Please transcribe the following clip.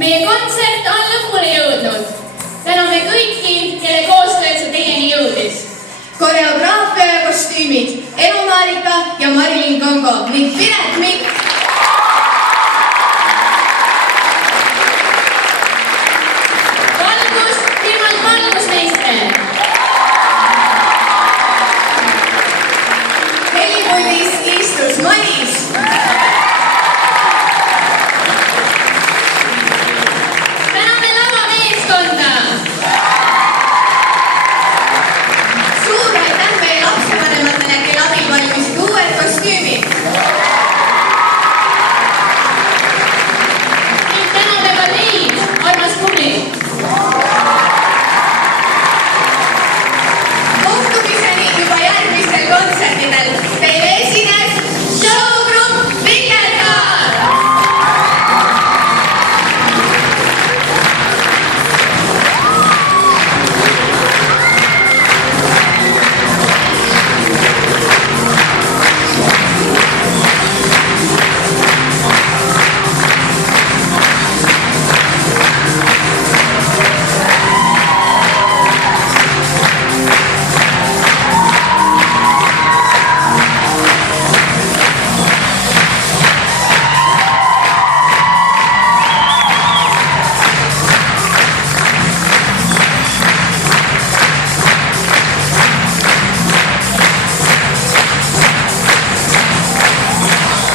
Meie kontsert on lõpuni jõudnud. Täname kõiki, kelle koostööd see teieni jõudis. Koreograafia ja kostüümid Elu Marika ja Marilyn Kongo ning Piret Mikk